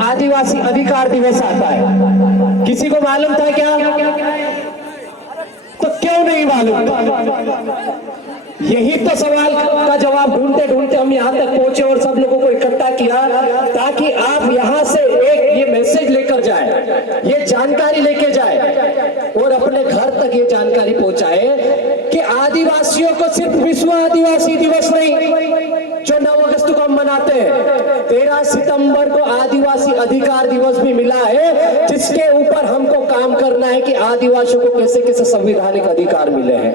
आदिवासी अधिकार दिवस आता है। किसी को मालूम था क्या? तो क्यों नहीं मालूम? यही तो सवाल का जवाब ढूंढते ढूंढते हम यहाँ तक पहुंचे और सब लोगों को इकट्ठा किया ताकि आप यहाँ से एक ये मैसेज लेकर जाए, ये जानकारी लेके जाए और अपने घर तक ये जानकारी पहुंचाए कि आदिवासियों को सिर्फ विश्व आदिवासी दिवस नहीं जो 9 अगस्त को हम मनाते हैं, 13 सितंबर को आदिवासी अधिकार दिवस भी मिला है, जिसके ऊपर हमको काम करना है कि आदिवासियों को कैसे कैसे संवैधानिक अधिकार मिले हैं।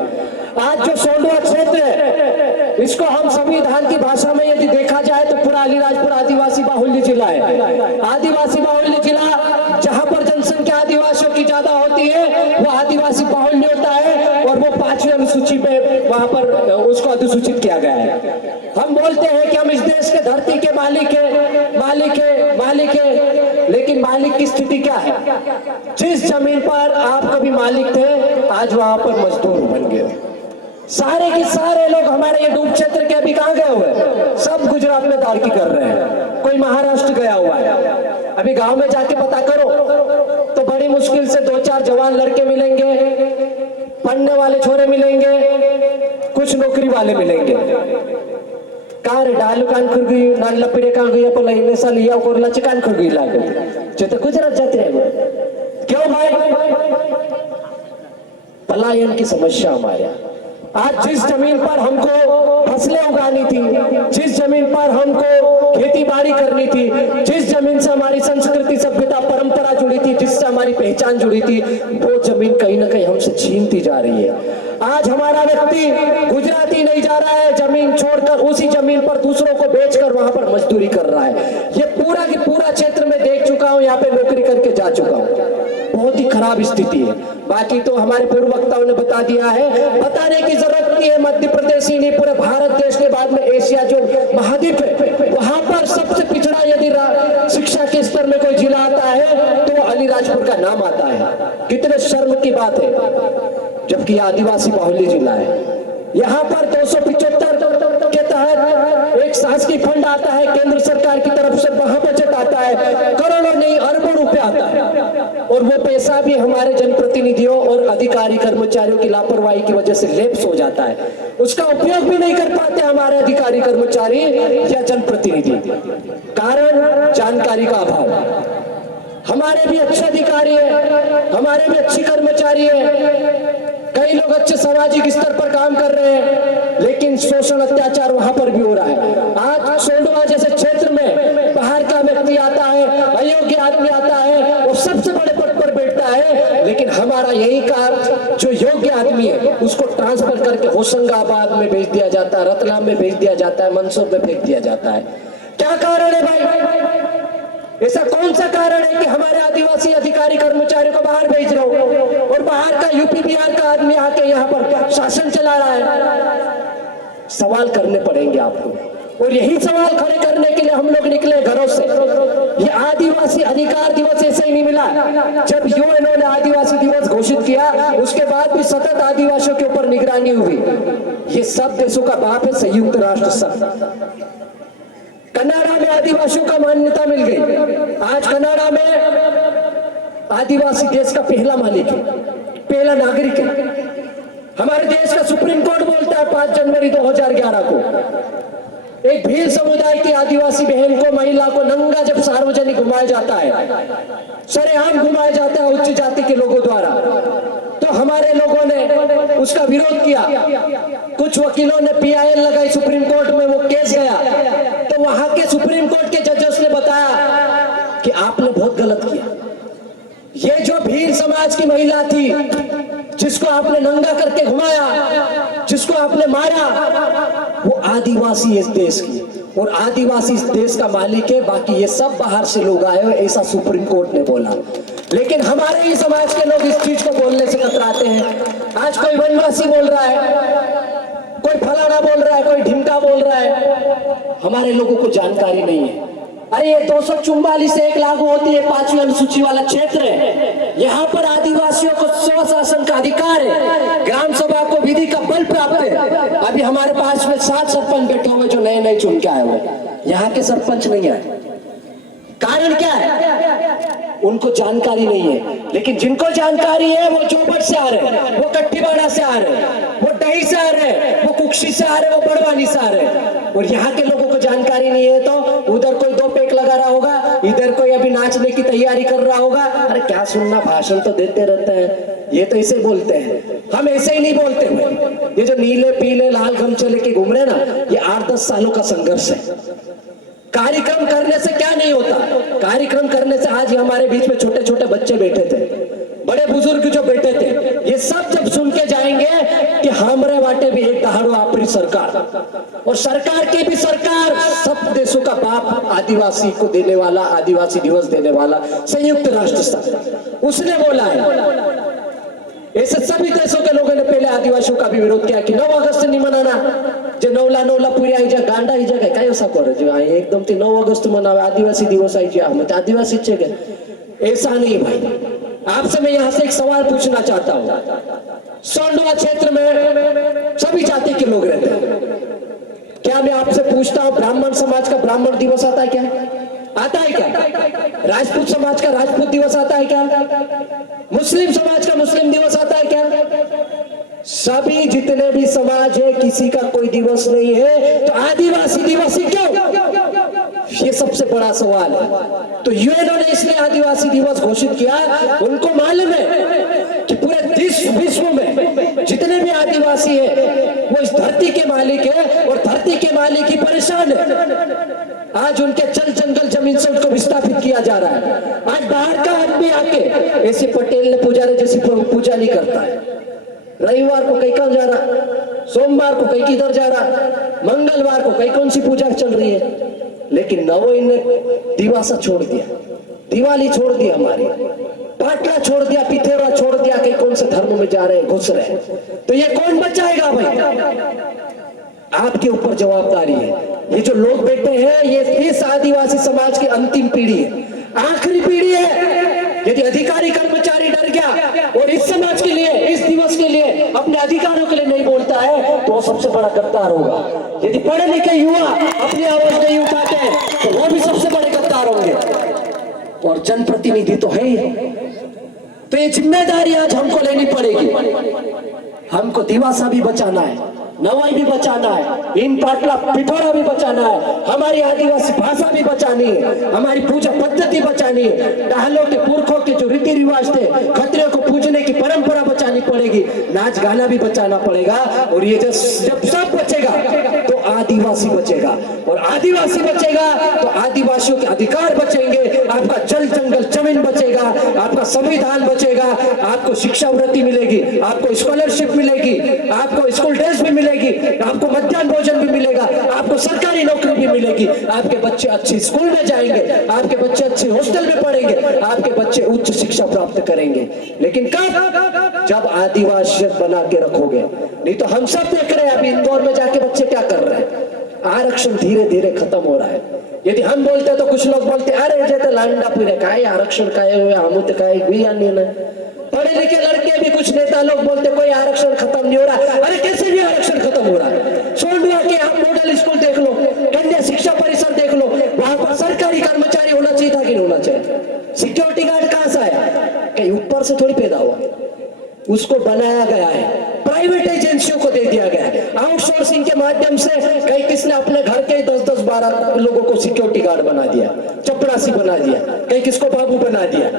आज जो सोंडवा क्षेत्र है, इसको हम संविधान की भाषा में यदि देखा जाए तो पूरा अलीराजपुर आदिवासी बाहुल्य जिला है। आदिवासी बाहुल्य जिला जहां पर जनसंख्या आदिवासियों की ज्यादा होती है वो आदिवासी बाहुल्य होता है और वो 5वीं अनुसूची पे वहां पर उसको अधिसूचित किया गया है। हम बोलते हैं कि हम इस देश के धरती के मालिक है, लेकिन मालिक की स्थिति क्या है? जिस जमीन पर आप कभी मालिक थे आज वहां पर मजदूर बन गए। सारे के सारे लोग हमारे ये डूब क्षेत्र के अभी कहाँ गए हुए? सब गुजरात में दारकी कर रहे हैं, कोई महाराष्ट्र गया हुआ है। अभी गांव में जाके पता करो तो बड़ी मुश्किल से 2-4 जवान लड़के मिलेंगे, पढ़ने वाले छोरे मिलेंगे, कुछ नौकरी वाले मिलेंगे। कहाँ रे डालू कान खुरगी नान लपड़े कान गई अपन इन्हें साल या कोरला कान खुरगी लागत जो तो गुजरात जाते रहे। क्यों भाई? पलायन की समस्या हमारे यहाँ। आज जिस जमीन पर हमको फसलें उगानी थी, जिस जमीन पर हमको खेती बाड़ी करनी थी, जिस जमीन से हमारी संस्कृति सभ्यता परंपरा जुड़ी थी, जिससे हमारी पहचान जुड़ी थी, वो जमीन कहीं ना कहीं हमसे छीनती जा रही है। आज हमारा व्यक्ति गुजराती नहीं जा रहा है, जमीन छोड़कर उसी जमीन पर दूसरों को बेचकर वहां पर मजदूरी कर रहा है। ये पूरा की पूरा क्षेत्र में देख चुका हूं, यहाँ पे नौकरी करके जा चुका हूं। बहुत ही खराब स्थिति है। बाकी तो हमारे पूर्व वक्ताओं ने बता दिया है, बताने की जरूरत नहीं है। मध्य प्रदेश ही नहीं, पूरे भारत देश के बाद में एशिया जो महाद्वीप है वहां पर सबसे पिछड़ा यदि शिक्षा के स्तर में कोई जिला आता है तो अलीराजपुर का नाम आता है। कितने शर्म की बात है, जबकि आदिवासी बाहुल्य जिला है। यहाँ पर 275 के तहत एक शासकीय फंड आता है केंद्र सरकार की तरफ से, वहां बजट आता है, करोड़ों नहीं अरबों रुपए आता है और वो पैसा भी हमारे जनप्रतिनिधियों और अधिकारी कर्मचारियों की लापरवाही की वजह से लेप्स हो जाता है। उसका उपयोग भी नहीं कर पाते हमारे अधिकारी कर्मचारी या जनप्रतिनिधि, कारण जानकारी का अभाव। हमारे भी अच्छे अधिकारी है, हमारे भी अच्छी कर्मचारी है, कई लोग अच्छे सामाजिक स्तर पर काम कर रहे हैं, लेकिन शोषण अत्याचार वहां पर भी हो रहा है। आज सोंडवा जैसे क्षेत्र में बाहर का व्यक्ति आता है, अयोग्य आदमी आता है, वो सबसे बड़े पद पर बैठता है, लेकिन हमारा यही काम जो योग्य आदमी है उसको ट्रांसफर करके होशंगाबाद में भेज दिया जाता है, रतलाम में भेज दिया जाता है, मंदसौर में भेज दिया जाता है। क्या कारण है भाई? ऐसा कौन सा कारण है कि हमारे आदिवासी अधिकारी कर्मचारियों को बाहर भेज रहे हो और बाहर का यूपी बिहार का आदमी आके यहाँ पर शासन चला रहा है? सवाल करने पड़ेंगे आपको, और यही सवाल खड़े करने के लिए हम लोग निकले घरों से। ये आदिवासी अधिकार दिवस ऐसे ही नहीं मिला। जब यूएनओ ने आदिवासी दिवस घोषित किया उसके बाद भी सतत आदिवासियों के ऊपर निगरानी हुई। ये सब देशों का बाप है संयुक्त राष्ट्र संघ। कनाडा में आदिवासियों का मान्यता मिल गई। आज कनाडा में आदिवासी देश का पहला मालिक है, पहला नागरिक है। हमारे देश का सुप्रीम कोर्ट बोलता है 5 जनवरी 2011 को एक भील समुदाय की आदिवासी बहन को, महिला को नंगा जब सार्वजनिक घुमाया जाता है, सरेआम घुमाया जाता है उच्च जाति के लोगों द्वारा, तो हमारे लोगों ने उसका विरोध किया। कुछ वकीलों ने PIL लगाई सुप्रीम कोर्ट में, वो केस गया तो वहां के सुप्रीम कोर्ट के जजेस ने बताया कि आपने बहुत गलत किया। ये जो भील समाज की महिला थी जिसको आपने नंगा करके घुमाया, जिसको आपने मारा, वो आदिवासी इस देश की, और आदिवासी इस देश का मालिक है, बाकी ये सब बाहर से लोग आए हुए, ऐसा सुप्रीम कोर्ट ने बोला। लेकिन हमारे ही समाज के लोग इस चीज को बोलने से कतराते हैं। आज कोई वनवासी बोल रहा है, कोई फलाना बोल रहा है, कोई ढिमका बोल रहा है, हमारे लोगों को जानकारी नहीं है। अरे ये 244 से 1 लागू होती है, 5वीं अनुसूची वाला क्षेत्र है, यहाँ पर आदिवासियों को स्वशासन का अधिकार है, ग्राम सभा को विधि का बल प्राप्त है। अभी हमारे पास में 7 सरपंच बैठे हुए जो नए नए चुन के आए हुए, यहाँ के सरपंच नहीं आए। कारण क्या है? उनको जानकारी नहीं है। लेकिन जिनको जानकारी है वो चौपट से आ रहे हैं, वो कट्टीबाड़ा से आ रहे हैं, वो डही से आ रहे हैं, वो कुक्षी से आ रहे हैं, वो बड़वानी से आ रहे हैं। और यहाँ के लोगों को जानकारी नहीं है तो उधर कोई दो पेक लगा रहा होगा, इधर कोई अभी नाचने की तैयारी कर रहा होगा। अरे क्या सुनना, भाषण तो देते रहते हैं, ये तो ऐसे बोलते हैं। हम ऐसे ही नहीं बोलते हैं। ये जो नीले पीले लाल गमछे लेके घूम रहे ना, ये 8-10 सालों का संघर्ष है। कार्यक्रम करने से क्या नहीं होता, कार्यक्रम करने से आज हमारे बीच में छोटे छोटे बच्चे बैठे थे, बड़े बुजुर्ग जो बैठे थे, ये सब जब सुन के जाएंगे कि हमरे वाटे भी एक दहाड़ो आपरी सरकार, और सरकार की भी सरकार, सब देशों का बाप, आदिवासी को देने वाला, आदिवासी दिवस देने वाला संयुक्त राष्ट्र संघ, उसने बोला है। ऐसे सभी देशों के लोगों ने पहले आदिवासियों का भी विरोध किया कि 9 अगस्त नहीं मनाना, जो नवला पूरी आई जा गांडा ही जगह काय ऐसा करे जो एकदम 9 अगस्त मनावे आदिवासी दिवस आई जा, हम आदिवासी छे के, ऐसा नहीं भाई। आपसे मैं यहाँ से एक सवाल पूछना चाहता हूँ। सोंडवा क्षेत्र में सभी जाति के लोग रहते हैं, क्या मैं आपसे पूछता हूँ ब्राह्मण समाज का ब्राह्मण दिवस आता है क्या? आता है क्या? राजपूत समाज का राजपूत दिवस आता है क्या? मुस्लिम समाज का मुस्लिम दिवस आता है क्या? सभी जितने भी समाज है किसी का कोई दिवस नहीं है, तो आदिवासी दिवस ही क्यों? ये सबसे बड़ा सवाल है। तो यूएनओ ने इसलिए आदिवासी दिवस घोषित किया, उनको मालूम है कि पूरे विश्व में जितने भी आदिवासी है वो इस धरती के मालिक है, और धरती के मालिक ही परेशान है। आज उनके जल जंगल जमीन से उनको विस्थापित किया जा रहा है। आज बाहर का आदमी आके ऐसे पटेल ने पुजारी जैसी पूजा नहीं करता है। रविवार को कहीं कहाँ जा रहा, सोमवार को कहीं किधर जा रहा, मंगलवार को कहीं कौन सी पूजा चल रही है। लेकिन नवोई ने दिवासा छोड़ दिया, दिवाली छोड़ दिया, हमारी पाटला छोड़ दिया, पिथेरा छोड़ दिया, कहीं कौन से धर्म में जा रहे हैं, घुस रहे हैं। तो ये कौन बचाएगा भाई? आपके ऊपर जवाबदारी है। ये जो लोग बैठे हैं ये इस आदिवासी समाज की अंतिम पीढ़ी है, आखिरी पीढ़ी है। यदि अधिकारी कर्मचारी डर गया और इस समाज के लिए, इस दिवस के लिए, अपने अधिकारों के लिए नहीं बोलता है तो वो सबसे बड़ा गद्दार होगा। यदि पढ़े लिखे युवा अपनी आवाज नहीं उठाते तो वो भी सबसे बड़े गद्दार होंगे। और जनप्रतिनिधि तो है ही, तो ये जिम्मेदारी आज हमको लेनी पड़ेगी। हमको दिवासा भी बचाना है, नवाई भी बचाना है, इन पाटला पिठोरा भी बचाना है, हमारी आदिवासी भाषा भी बचानी है, हमारी पूजा पद्धति बचानी है, टहलों के पुरखों के जो रीति रिवाज थे, खतरे को पूजने की परंपरा बचानी पड़ेगी, नाच गाना भी बचाना पड़ेगा। और ये जब सब बचेगा तो आदिवासी बचेगा, और आदिवासी बचेगा तो आदिवासियों के अधिकार बचेंगे, आपका जल जंगल जमीन बचेगा, आपका संविधान बचेगा, आपको शिक्षावृत्ति मिलेगी, आपको स्कॉलरशिप मिलेगी, आपको स्कूल ड्रेस भी मिलेगी, आपको मध्याह्न भोजन भी मिलेगा, आपको सरकारी नौकरी भी मिलेगी, आपके बच्चे अच्छे स्कूल में जाएंगे, आपके बच्चे अच्छे हॉस्टल में पढ़ेंगे, आपके बच्चे उच्च शिक्षा प्राप्त करेंगे। लेकिन कब? जब आदिवासी बना के रखोगे। नहीं तो हम सब देख रहे हैं अभी इंदौर में जाके बच्चे क्या कर रहे हैं, आरक्षण धीरे धीरे खत्म हो रहा है। यदि हम बोलते तो कुछ लोग बोलते अरे जे तो लांडा पूरे काय आरक्षण काय हुए, हम तो काय भी आने ना। पढ़े लिखे लड़के भी कुछ नेता लोग बोलते कोई आरक्षण खत्म नहीं हो रहा। अरे कैसे भी आरक्षण खत्म हो रहा है? सोंडवा के आप मॉडल स्कूल देख लो, कन्या शिक्षा परिषद देख लो, वहां पर सरकारी कर्मचारी होना चाहिए था कि नहीं होना चाहिए? सिक्योरिटी गार्ड कहां से आया? कहीं ऊपर से थोड़ी पैदा हुआ, उसको बनाया गया है, प्राइवेट एजेंसियों को दे दिया गया है, आउटसोर्सिंग के माध्यम से कहीं किसने अपने घर के 10-12 लोगों को सिक्योरिटी गार्ड बना दिया, चपरासी बना दिया, कहीं किसको बाबू बना दिया।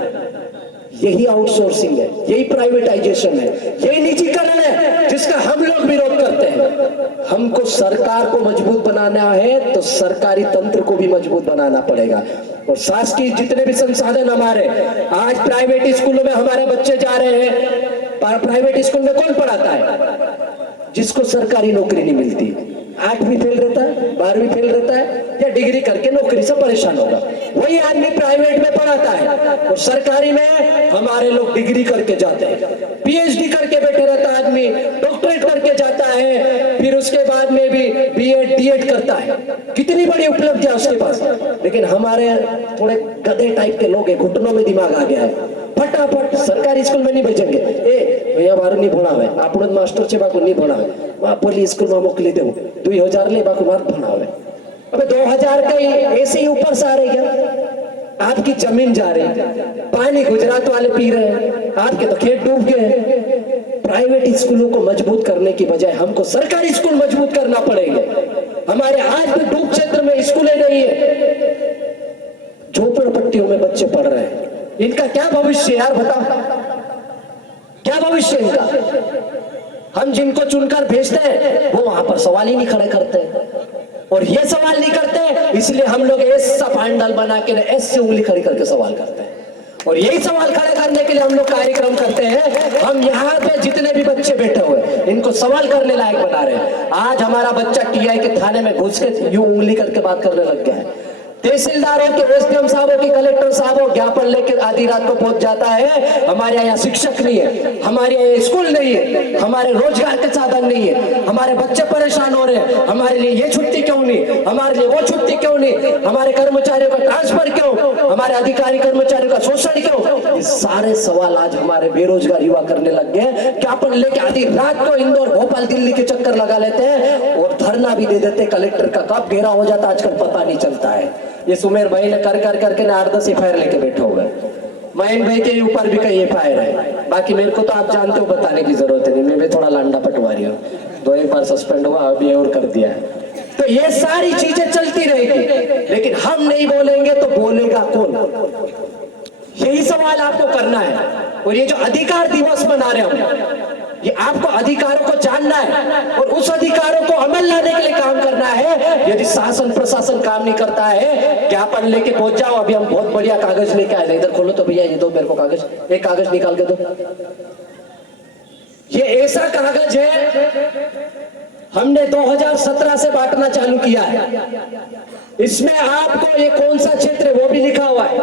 यही आउटसोर्सिंग है, यही प्राइवेटाइजेशन है, यही निजीकरण है जिसका हम लोग विरोध करते हैं। हमको सरकार को मजबूत बनाना है तो सरकारी तंत्र को भी मजबूत बनाना पड़ेगा। और शासकीय जितने भी संसाधन हमारे, आज प्राइवेट स्कूलों में हमारे बच्चे जा रहे हैं, प्राइवेट स्कूल में कौन पढ़ाता है? जिसको सरकारी नौकरी नहीं मिलती, 8वीं फेल रहता है, 12वीं फेल रहता है, या डिग्री करके नौकरी से परेशान होगा, वही आदमी प्राइवेट में पढ़ाता है। और सरकारी में हमारे लोग डिग्री करके जाते हैं, पीएचडी करके बैठे रहता है आदमी, डॉक्टरेट करके जाता है, फिर उसके बाद में भी बीएड डीएड करता है, कितनी बड़ी उपलब्धि है उसके पास। लेकिन हमारे थोड़े गधे टाइप के लोग हैं, घुटनों में दिमाग आ गया है, फटाफट सरकारी स्कूल में नहीं भेजेंगे, ए भैया बारू नहीं भणावे, આપણો માસ્ટર છે બાકુ नहीं ભણાવે, પોલી स्कूल में मोकली देऊ, 2000 ले बाकू मार भणावे। अबे 2000 का ऐसे ही ऊपर से आ रहे क्या? आपकी जमीन जा रही है, पानी गुजरात वाले पी रहे हैं, आपके तो खेत डूब गए। प्राइवेट स्कूलों को मजबूत करने की बजाय हमको सरकारी स्कूल मजबूत करना पड़ेंगे। हमारे आज भी डूब क्षेत्र में स्कूलें नहीं है, झोपड़पट्टियों में बच्चे पढ़ रहे हैं। इनका क्या भविष्य यार, बताओ क्या भविष्य इनका? हम जिनको चुनकर भेजते हैं वो वहां पर सवाल ही नहीं खड़े करते, और ये सवाल नहीं करते इसलिए हम लोग ऐसा पांडल बना के ऐसे उंगली खड़ी करके सवाल करते हैं। और यही सवाल खड़े करने के लिए हम लोग कार्यक्रम करते हैं। हम यहाँ पे जितने भी बच्चे बैठे हुए इनको सवाल करने लायक बना रहे हैं। आज हमारा बच्चा टीआई के थाने में घुस के यूं उंगली करके बात करने लग गया है। तहसीलदारों के, एसडीएम साहबों की, कलेक्टर साहबों ज्ञापन लेकर आधी रात को पहुंच जाता है। हमारे यहाँ शिक्षक नहीं है, हमारे यहाँ स्कूल नहीं है, हमारे रोजगार के साधन नहीं है, हमारे बच्चे परेशान हो रहे हैं। हमारे लिए ये छुट्टी क्यों नहीं, हमारे लिए वो छुट्टी क्यों नहीं, हमारे कर्मचारियों का ट्रांसफर क्यों, हमारे अधिकारी कर्मचारियों का शोषण क्यों? ये सारे सवाल आज हमारे बेरोजगार युवा करने लग गए। ज्ञापन लेके आधी रात को इंदौर, भोपाल, दिल्ली के चक्कर लगा लेते हैं और धरना भी दे देते। कलेक्टर का कब घेरा हो जाता आजकल पता नहीं चलता है। ये सुमेर भाई ने कर करके ना 8-10 एफआईआर लेके बैठे हुए। मयन भाई के ऊपर भी कई एफआईआर है। बाकी मेरे को तो आप जानते हो, बताने की जरूरत नहीं, मैं भी थोड़ा लांडा पटवारी हूँ। 2-1 बार सस्पेंड हुआ, अभी और कर दिया है। तो ये सारी चीजें चलती रहेगी, लेकिन हम नहीं बोलेंगे तो बोलेगा कौन? यही सवाल आपको करना है। और ये जो अधिकार दिवस मना रहे हम, ये आपको अधिकारों को जानना है और उस अधिकारों को अमल लाने के लिए काम करना है। यदि शासन प्रशासन काम नहीं करता है, ज्ञापन लेके पहुंच जाओ। अभी हम बहुत बढ़िया कागज लेके आए, इधर खोलो तो भैया, ये दो मेरे को कागज, एक कागज निकाल के दो। ये ऐसा कागज है, हमने 2017 से बांटना चालू किया है। इसमें आपको ये कौन सा क्षेत्र है वो भी लिखा हुआ है।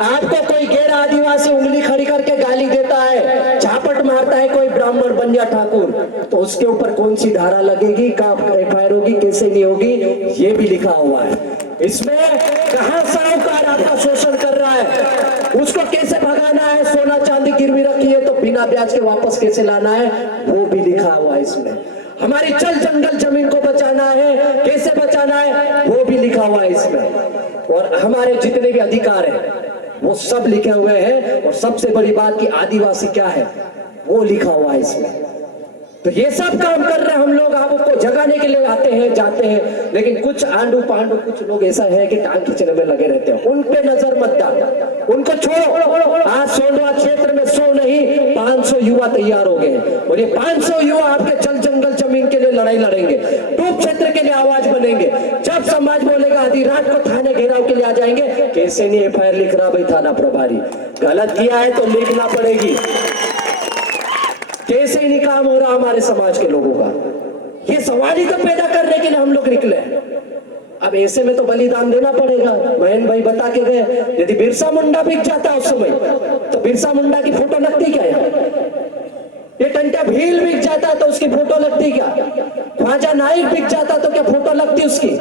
आपको कोई गैर आदिवासी उंगली खड़ी करके गाली देता है, झापट मारता है कोई ब्राह्मण बनिया ठाकुर, तो उसके ऊपर कौन सी धारा लगेगी, कब एफआईआर होगी, कैसे नहीं होगी, ये भी लिखा हुआ है। इसमें कहां साहूकार आपका शोषण कर रहा है, उसको कैसे भगाना है, सोना चांदी गिरवी रखी है तो बिना ब्याज के वापस कैसे लाना है, वो भी लिखा हुआ है इसमें। हमारी जल जंगल जमीन को बचाना है, कैसे बचाना है, वो भी लिखा हुआ है इसमें। और हमारे जितने भी अधिकार हैं वो सब लिखे हुए हैं। और सबसे बड़ी बात कि आदिवासी क्या है वो लिखा हुआ है इसमें। तो ये सब काम कर रहे हैं हम लोग, आपको जगाने के लिए आते हैं, जाते हैं, लेकिन कुछ आंडू पांडू कुछ लोग ऐसा है कि टांग खींचने में लगे रहते हैं। उन पे नजर मत डालो, उनको छोड़ो। आज सोनवा क्षेत्र में 100 नहीं 500 युवा तैयार हो गए, और ये 500 युवा आपके जल जंगल जमीन के लिए लड़ाई लड़ेंगे, डूब क्षेत्र के लिए आवाज बनेंगे। जब समाज बोलेगा आधी रात को थाने घेराव के लिए आ जाएंगे। कैसे नहीं एफआईआर लिख रहा भाई थाना प्रभारी, गलत किया है तो लिखना पड़ेगी। कैसे ही नहीं काम हो रहा हमारे समाज के लोगों का, ये सवाल ही तो पैदा करने के लिए हम लोग निकले। अब ऐसे में तो बलिदान देना पड़ेगा। मयन भाई बता के गए, यदि बिरसा मुंडा बिक जाता उस समय तो बिरसा मुंडा की फोटो लगती क्या है? ये टंटा भील बिक जाता तो उसकी फोटो लगती क्या? ख्वाजा नाइक बिक जाता तो क्या फोटो लगती उसकी?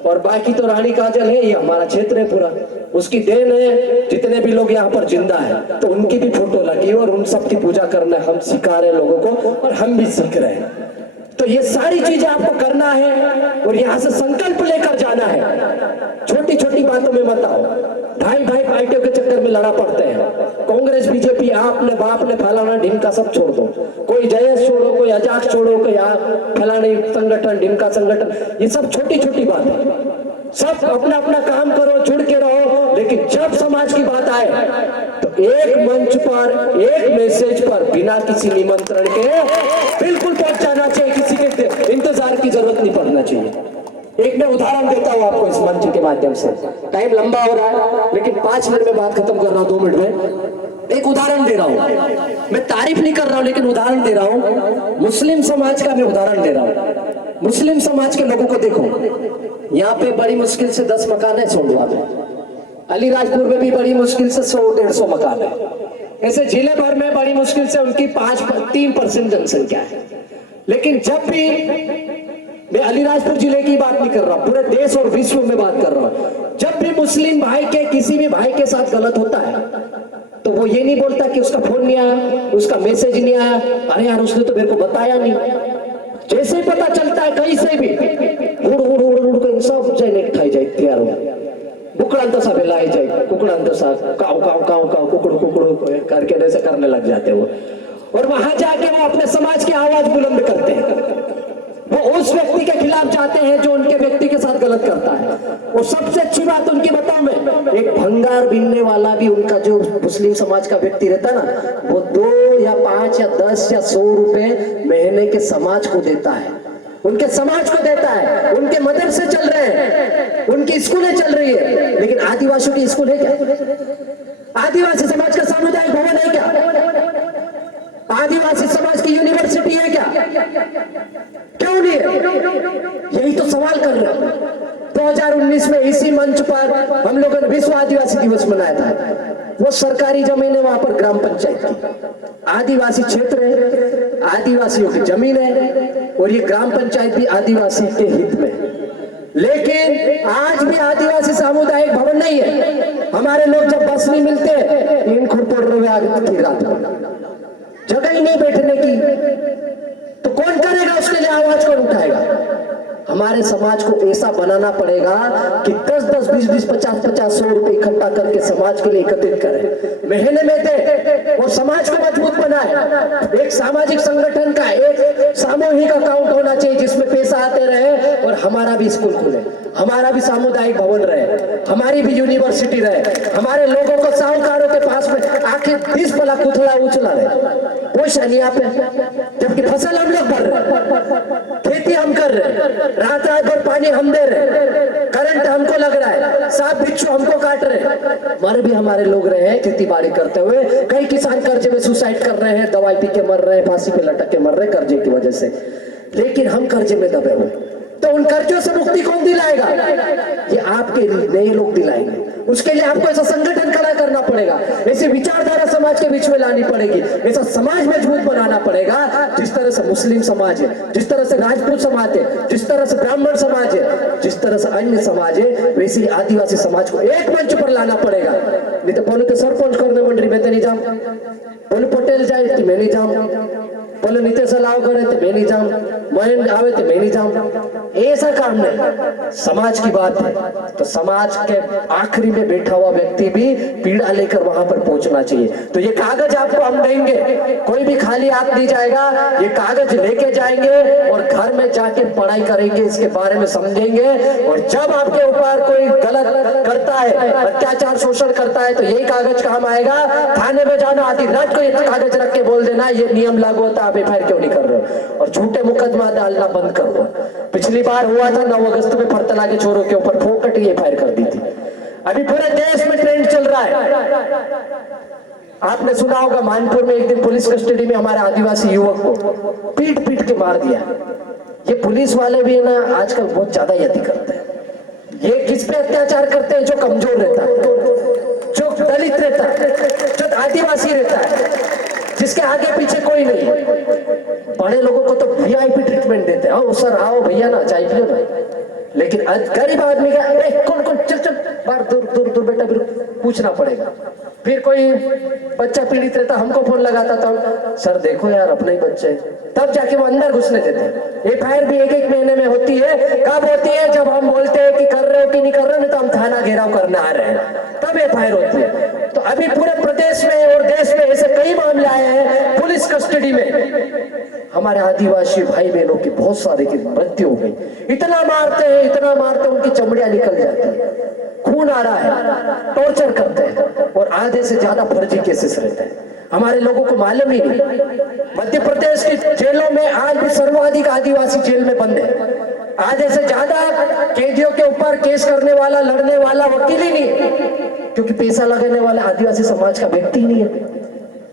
और बाकी तो रानी काजल है, ये हमारा क्षेत्र है पूरा, उसकी देन है। जितने भी लोग यहाँ पर जिंदा है तो उनकी भी फोटो लगी और उन सब की पूजा करना हम सिखा रहे हैं लोगों को, और हम भी सीख रहे हैं। तो ये सारी चीजें आपको करना है और यहाँ से संकल्प लेकर जाना है। छोटी छोटी बातों में मत आओ। भाई पार्टियों के चक्कर में लड़ा पड़ते हैं, कांग्रेस बीजेपी आपने बाप ने फलाना ढिमका सब छोड़ दो। कोई जयेश छोड़ो, कोई अजाक छोड़ो, कोई फलाने संगठन ढिमका संगठन, ये सब छोटी छोटी बात है। सब अपना अपना काम करो, जुड़ के रहो, लेकिन जब समाज की बात आए तो एक मंच पर, एक मैसेज पर बिना किसी निमंत्रण के बिल्कुल पहुंच जाना चाहिए। किसी के इंतजार की जरूरत नहीं पड़ना चाहिए। एक मैं उदाहरण देता हूं आपको इस मंच के माध्यम से। टाइम लंबा हो रहा है लेकिन 5 मिनट में बात खत्म कर रहा हूं, 2 मिनट में। एक उदाहरण दे रहा हूं, मैं तारीफ नहीं कर रहा हूं लेकिन उदाहरण दे रहा हूं। मुस्लिम समाज का मैं उदाहरण दे रहा हूं। मुस्लिम समाज के लोगों को देखो, यहाँ पे बड़ी मुश्किल से 10 मकान है सोंडवा में, अलीराजपुर में भी बड़ी मुश्किल से 100-150 मकान है। ऐसे जिले भर में बड़ी मुश्किल से उनकी 3% जनसंख्या है। लेकिन जब भी, मैं अलीराजपुर जिले की बात नहीं कर रहा, पूरे देश और विश्व में बात कर रहा हूं, जब भी मुस्लिम भाई के किसी भी भाई के साथ गलत होता है तो वो ये नहीं बोलता कि उसका फोन नहीं आया, उसका मैसेज नहीं आया, अरे यार उसने तो मेरे को बताया नहीं। जैसे ही पता चलता है कहीं से भी उड़ सब जने खाई जाए तैयार हो, कुकड़ान तो सब लाई जाए, कुकड़ान तो सब काव काव काव काव कुकड़ू कुकड़ू करके ऐसे करने लग जाते वो, और वहां जाके वो अपने समाज की आवाज बुलंद करते हैं। वो उस व्यक्ति के खिलाफ जाते हैं जो उनके व्यक्ति के साथ गलत करता है। और सबसे अच्छी बात उनकी बताऊं मैं, एक भंगार बिनने वाला भी उनका जो मुस्लिम समाज का व्यक्ति रहता ना, वो 2 या 5 या 10 या 100 रुपए महीने के समाज को देता है, उनके समाज को देता है। उनके मदरसे चल रहे हैं, उनकी स्कूलें चल रही है, लेकिन आदिवासियों की स्कूल है क्या? आदिवासी समाज का सामुदायिक भवन है क्या? आदिवासी समाज की यूनिवर्सिटी है क्या? क्यों नहीं है? यही तो सवाल कर रहे हैं। 2019 में इसी मंच पर हम लोगों ने विश्व आदिवासी दिवस मनाया था। वो सरकारी जमीन है, वहां पर ग्राम पंचायत की आदिवासी क्षेत्र है, आदिवासियों की जमीन है, और ये ग्राम पंचायत भी आदिवासी के हित में। लेकिन आज भी आदिवासी सामुदायिक भवन नहीं है। हमारे लोग जब बस नहीं मिलते, इन खुरपुर जगह ही नहीं बैठने की, तो कौन करेगा? उसके लिए आवाज कौन उठाएगा? हमारे समाज को ऐसा बनाना पड़ेगा कि 10-10, 20-20, 50-50, 100 रुपए इकट्ठा करके समाज के लिए एकत्रित करें, महीने में दे और समाज को मजबूत बनाए। एक सामाजिक संगठन का एक सामूहिक अकाउंट होना चाहिए जिसमें पैसा आते रहे, और हमारा भी स्कूल खुले, हमारा भी सामुदायिक भवन रहे, हमारी भी यूनिवर्सिटी रहे, हमारे लोगों को साहूकारों के पास में आखिर 20 पला कुथला उछला रहे। कोई शनिया पे, जबकि फसल हम लोग भर रहे, खेती हम कर रहे, रात रात भर पानी हम दे रहे, करंट हमको लग रहा है, सांप बिच्छू हमको काट रहे, मर भी हमारे लोग रहे हैं खेती बाड़ी करते हुए। कई किसान कर्जे में सुसाइड कर रहे हैं, दवाई पी के मर रहे हैं, फांसी पे लटक के मर रहे हैं कर्जे की वजह से। लेकिन हम कर्जे में दबे हुए, तो उन कर्जों से मुक्ति कौन दिलाएगा? ये आपके नए लोग दिलाएंगे। उसके लिए आपको ऐसा संगठन खड़ा करना पड़ेगा, ऐसी विचारधारा समाज के बीच में लानी पड़ेगी, ऐसा समाज मजबूत बनाना पड़ेगा। जिस तरह से मुस्लिम समाज है, जिस तरह से राजपूत समाज है, जिस तरह से ब्राह्मण समाज है, जिस तरह से अन्य समाज है, वैसे ही आदिवासी समाज को एक मंच पर लाना पड़ेगा। नहीं तो बोले तो सरपंच करने मंडली में तो नहीं जाऊं, बोले पटेल जाए तो मैं नहीं जाऊं, बोले नीतीश लाओ करे तो मैं नहीं जाऊं, मयंक आवे तो मैं नहीं जाऊं। ऐसा काम नहीं, समाज की बात है तो समाज के आखिरी में बैठा हुआ व्यक्ति भी पीड़ा लेकर वहां पर पहुंचना चाहिए। तो ये कागज आपको हम देंगे, कोई भी खाली हाथ नहीं जाएगा, ये कागज लेके जाएंगे और घर में जाके पढ़ाई करेंगे, इसके बारे में समझेंगे। और जब आपके ऊपर कोई गलत करता है, अत्याचार शोषण करता है, तो यही कागज काम आएगा। थाने में जाना, आधी रात को ये कागज रख के बोल देना ये नियम लागू होता, आप एफआईआर क्यों नहीं कर रहे हो, और झूठे मुकदमा डालना बंद कर दो। पिछली बार हुआ था 9 अगस्त में फरतला के छोरों के ऊपर फोकट ही एफआईआर कर दी थी। अभी पूरे देश में ट्रेंड चल रहा है। आपने सुना होगा मानपुर में एक दिन पुलिस कस्टडी में हमारे आदिवासी युवक को पीट पीट के मार दिया। ये पुलिस वाले भी है ना आजकल बहुत ज्यादा यति करते हैं। ये किस पे अत्याचार करते हैं? जो कमजोर रहता है, जो दलित रहता है, जो आदिवासी रहता है, जिसके आगे पीछे कोई नहीं। बड़े लोगों को तो वीआईपी ट्रीटमेंट देते हैं, आओ सर आओ भैया ना चाय पियो ना। लेकिन गरीब आदमी का कौन कौन चल चल बाहर दूर दूर दूर बेटा, फिर पूछना पड़ेगा। फिर कोई बच्चा पीड़ित रहता, हमको फोन लगाता था, सर देखो यार अपने ही बच्चे, तब जाके वो अंदर घुसने देते। एफआईआर भी 1-1 महीने में होती है। कब होती है? जब हम बोलते हैं कि कर रहे हो कि नहीं कर रहे हो, नहीं तो हम थाना घेराव करने आ रहे हैं, तब एफआईआर होती है। तो अभी पूरे प्रदेश में और देश में ऐसे कई मामले आए हैं पुलिस कस्टडी में। हमारे आदिवासी भाई बहनों की बहुत सारे की मृत्यु हो गई। इतना मारते हैं, इतना मारते हैं, उनकी चमड़ियां निकल जाती है, खून आ रहा है, टॉर्चर करते हैं, और आधे से ज्यादा फर्जी केसेस रहते हैं। हमारे लोगों को मालूम ही नहीं। मध्य प्रदेश की जेलों में आज भी सर्वाधिक आदिवासी जेल में बंद है। आधे से ज्यादा कैदियों के ऊपर केस करने वाला, लड़ने वाला वकील ही नहीं है, क्योंकि पैसा लगाने वाला आदिवासी समाज का व्यक्ति ही नहीं है।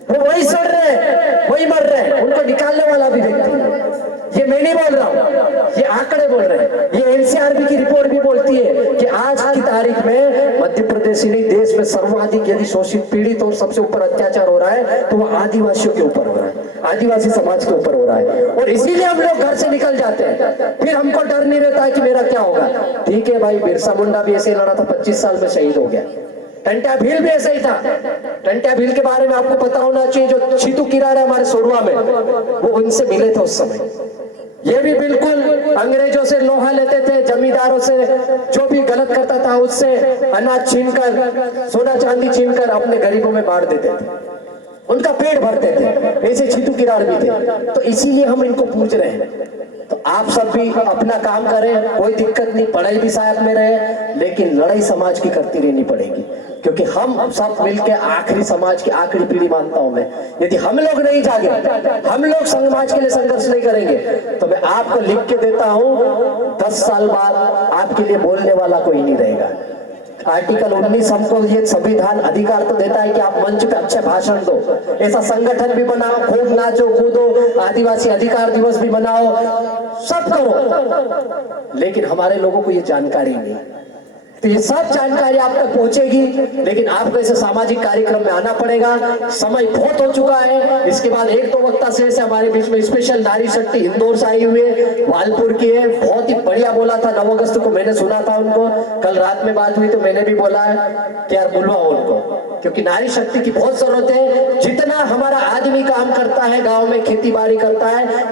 वो वही सड़ रहे हैं, वही मर रहे हैं, उनको निकालने वाला भी व्यक्ति है। ये मैं नहीं बोल रहा हूँ, ये आंकड़े बोल रहे हैं। ये एनसीआरबी की रिपोर्ट भी बोलती है कि आज की तारीख में मध्य प्रदेश ही नहीं देश में सर्वाधिक यदि शोषित, पीड़ित और सबसे ऊपर अत्याचार हो रहा है तो वो आदिवासियों के ऊपर हो रहा है, आदिवासी समाज के ऊपर हो रहा है। और इसीलिए हम लोग घर से निकल जाते हैं, फिर हमको डर नहीं रहता है कि मेरा क्या होगा। ठीक है भाई, बिरसा मुंडा भी ऐसे लड़ा था, 25 साल में शहीद हो गया। टंट्या भील भी ऐसा ही था। टंट्या भील के बारे में आपको पता होना चाहिए, जो छीतू किरार है हमारे सोरवा में, वो उनसे मिले थे उस समय। ये भी बिल्कुल अंग्रेजों से लोहा लेते थे, जमींदारों से, जो भी गलत करता था उससे अनाज छीनकर, सोना चांदी छीनकर अपने गरीबों में बांट देते थे, उनका पेट भरते थे। ऐसे छीतू किराड़ भी थे। तो इसीलिए हम इनको पूछ रहे हैं। तो आप सब भी अपना काम करें, कोई दिक्कत नहीं, पढ़ाई भी साथ में रहे, लेकिन लड़ाई समाज की करती रहनी पड़ेगी, क्योंकि हम सब मिलके आखिरी समाज की आखिरी पीढ़ी मानता हूं मैं। यदि हम लोग नहीं जागे, हम लोग समाज के लिए संघर्ष नहीं करेंगे, तो मैं आपको लिख के देता हूं 10 साल बाद आपके लिए बोलने वाला कोई नहीं रहेगा। आर्टिकल 19 हमको ये संविधान अधिकार तो देता है कि आप मंच पे अच्छे भाषण दो, ऐसा संगठन भी बनाओ, खूब नाचो कूदो, आदिवासी अधिकार दिवस भी बनाओ, सब करो, लेकिन हमारे लोगों को ये जानकारी नहीं। तो ये सब जानकारी आप तक पहुंचेगी, लेकिन आपको ऐसे सामाजिक कार्यक्रम में आना पड़ेगा। समय बहुत हो चुका है। इसके बाद एक दो वक्ता से हमारे बीच में स्पेशल नारी शक्ति इंदौर से आई हुई है, वालपुर की है, बहुत ही बढ़िया बोला था। 9 अगस्त को मैंने सुना था उनको, कल रात में बात हुई तो मैंने भी बोला है कि यार बुलवाओ उनको, क्योंकि नारी शक्ति की बहुत जरूरत है। जितना हमारा आदमी काम करता है, गाँव में खेती बाड़ी करता है,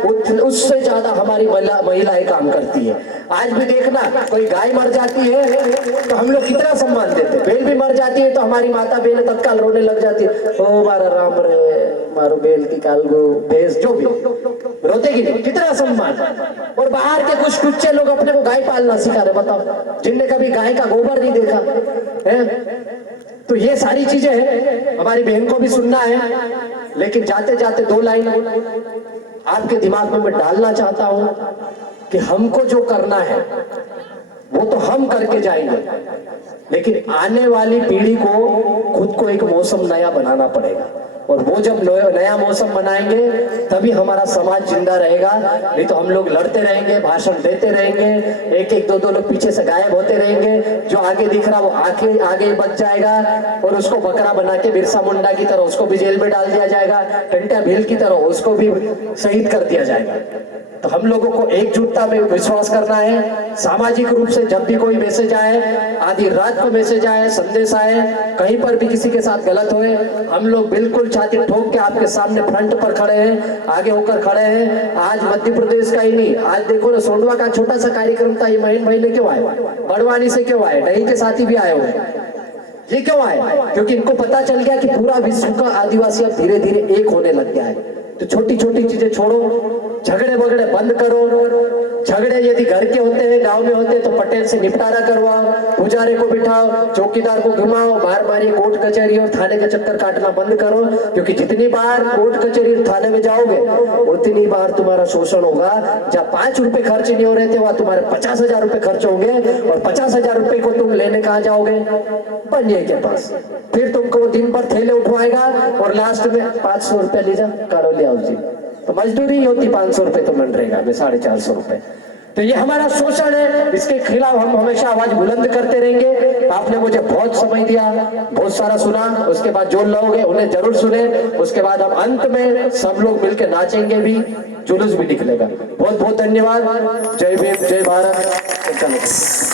उससे ज्यादा हमारी महिलाएं काम करती है। आज भी देखना, कोई गाय मर जाती है तो हम लोग कितना सम्मान देते हैं, बेल भी मर जाती है तो हमारी माता बहन तत्काल रोने लग जाती है, ओ मारा राम रे मारो बेल की कालगो भैंस, जो भी रोते की नहीं, कितना सम्मान। और बाहर के कुछ कुछ लोग अपने को गाय पालना सिखा रहे, बताओ, जिनने कभी गाय का गोबर नहीं देखा है। तो ये सारी चीजें हैं, हमारी बहन को भी सुनना है। लेकिन जाते जाते 2 लाइन आपके दिमाग में मैं डालना चाहता हूं कि हमको जो करना है वो तो हम करके जाएंगे, लेकिन आने वाली पीढ़ी को खुद को एक मौसम नया बनाना पड़ेगा। और वो जब नया मौसम बनाएंगे तभी हमारा समाज जिंदा रहेगा। नहीं तो हम लोग लड़ते रहेंगे, भाषण देते रहेंगे, एक एक दो दो लोग पीछे से गायब होते रहेंगे। जो आगे दिख रहा वो आगे आगे बच जाएगा, और उसको बकरा बना के बिरसा मुंडा की तरह उसको भी जेल में डाल दिया जाएगा, टंटा भील की तरह उसको भी शहीद कर दिया जाएगा। तो हम लोगों को एकजुटता में विश्वास करना है। सामाजिक रूप से जब भी कोई मैसेज आए, आधी रात को मैसेज आए, संदेश आए, कहीं पर भी किसी के साथ गलत होए, हम लोग बिल्कुल छाती ठोक के आपके सामने फ्रंट पर खड़े हैं, आगे होकर खड़े हैं। आज मध्य प्रदेश का ही नहीं, आज देखो ना, सोंडवा का छोटा सा कार्यक्रम था, ये महीन भाई ने क्यों आए, बड़वानी से क्यों आए, डही के साथी भी आए हुए, ये क्यों आए? क्योंकि इनको पता चल गया कि पूरा विश्व का आदिवासी अब धीरे धीरे एक होने लग गया है। तो छोटी छोटी चीजें छोड़ो, झगड़े वगड़े बंद करो। झगड़े यदि घर के होते हैं, गांव में होते हैं, तो पटेल से निपटारा करवाओ, पुजारी को बिठाओ, चौकीदार को घुमाओ, बार बार ये कोर्ट कचहरी और थाने के चक्कर काटना बंद करो। क्योंकि जितनी बार कोर्ट कचहरी और थाने में जाओगे उतनी बार तुम्हारा शोषण होगा। जहाँ 5 रुपए खर्च नहीं हो रहे थे वहां तुम्हारे 50,000 रुपए खर्च होंगे, और 50,000 रुपए को तुम लेने कहाँ जाओगे? बनिए के पास। फिर तुमको दिन भर थैले उठवाएगा और लास्ट में 500 रुपया ले जा, करो ले आओ जी। तो मजदूरी होती 500 रुपए तो मनरेगा में 450 रुपए। तो ये हमारा शोषण है, इसके खिलाफ हम हमेशा आवाज बुलंद करते रहेंगे। आपने मुझे बहुत समय दिया, बहुत सारा सुना, उसके बाद जो लोग हैं उन्हें जरूर सुने। उसके बाद हम अंत में सब लोग मिलकर नाचेंगे भी, जुलूस भी निकलेगा। बहुत बहुत धन्यवाद। जय भीम, जय भारत।